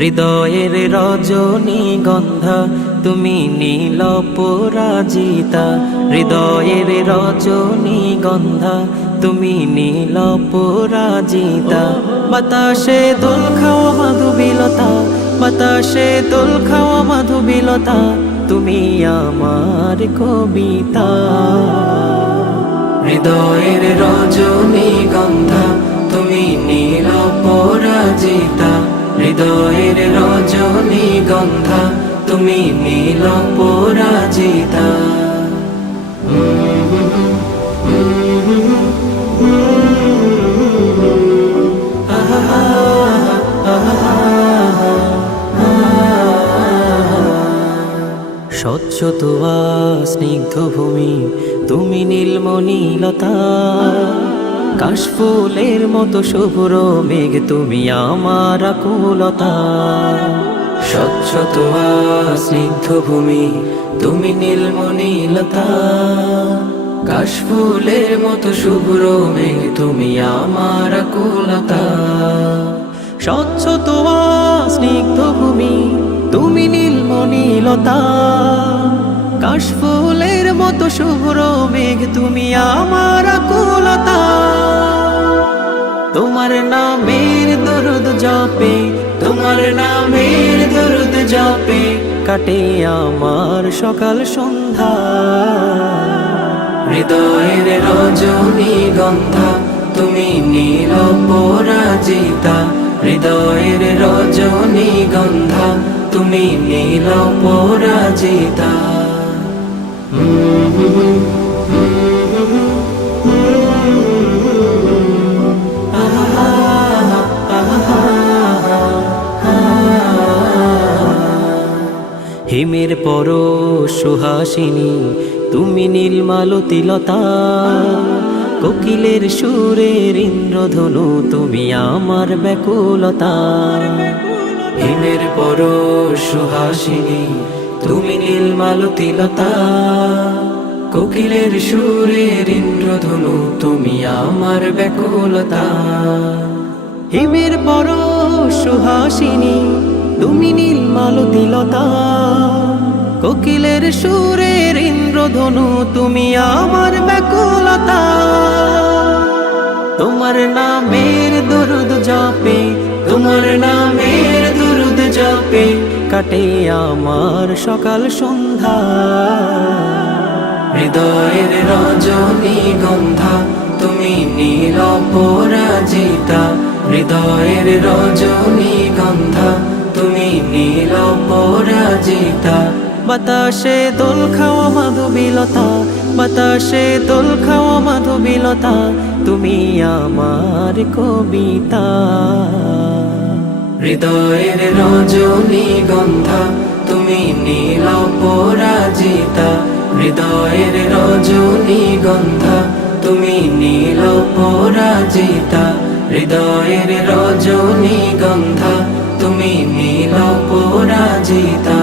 হৃদয়ের রজনীগন্ধা তুমি নীল পরাজিতা, হৃদয়ের রজনীগন্ধা তুমি নীল পরাজিতা। বাতাসে দোল খাওয়া মাধুবিলতা, বাতাসে দোল খাওয়া মাধুবিলতা, তুমি আমার কবিতা। হৃদয়ের রজনীগন্ধা তুমি নীল পরাজিতা, হৃদয়ের রজনীগন্ধা তুমি নীল পরাজিতা। স্বচ্ছ তোয়া স্নিগ্ধ ভূমি তুমি নীলমণিলতা, কাশফুলের মতো শুভ্র মেঘ তুমি আমার আকুলতা। স্বচ্ছ তোয়া স্নিগ্ধ ভূমি তুমি নীলমণিলতা, কাশফুলের মতো শুভ্র মেঘ তুমি আমার আকুলতা। স্বচ্ছ তোয়া স্নিগ্ধ ভূমি তুমি নীলমণিলতা, কাশফুলের মতো শুভ্র মেঘ তুমি আমার আকুলতা। তোমার নামের দরুদ জপে, তোমার নামের দরুদ জপে কাটে আমার সকাল সন্ধ্যা। হৃদয়ের রজনীগন্ধা তুমি নীল পরাজিতা, হৃদয়ের রজনীগন্ধা তুমি নীল পরাজিতা। হিমের পরশ সুহাসিনী তুমি নীলমালতিলতা, কোকিলের সুরের ইন্দ্রধনু তুমি আমার ব্যাকুলতা। হিমের পরশ সুহাসিনী তুমি নীলমালতিলতা, কোকিলের সুরের ইন্দ্রধনু তুমি আমার ব্যাকুলতা। হিমের পরশ সুহাসিনী তুমি নীলমালতিলতা, কোকিলের সুরের ইন্দ্রধনু তুমি আমার ব্যাকুলতা। তোমার নামের দরুদ জপে, তোমার নামের দরুদ জপে কাটে আমার সকাল সন্ধ্যা। হৃদয়ের রজনীগন্ধা তুমি নীল পরাজিতা, হৃদয়ের রজনীগন্ধা তুমি নীল পরাজিতা। বাতাসে দোল খাওয়া মাধুবিলতা, বাতাসে দোল খাওয়া মাধুবিলতা, তুমি আমার কবিতা। হৃদয়ের রজনীগন্ধা তুমি নীল পরাজিতা, হৃদয়ের রজনীগন্ধা তুমি নীল পরাজিতা, হৃদয়ের রজনীগন্ধা তুমি নীল পরাজিতা।